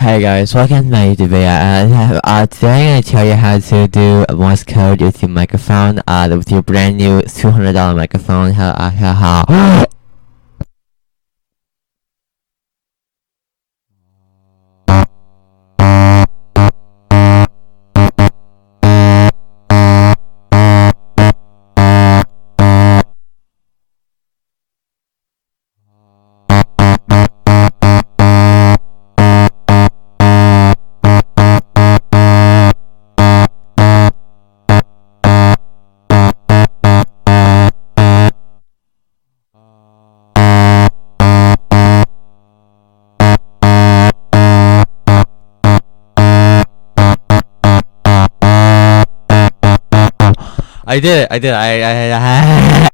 Hey guys, welcome to my YouTube video. Today I'm gonna tell you how to do a voice code with your microphone. With your brand new $200 microphone. How. I did it. I did it.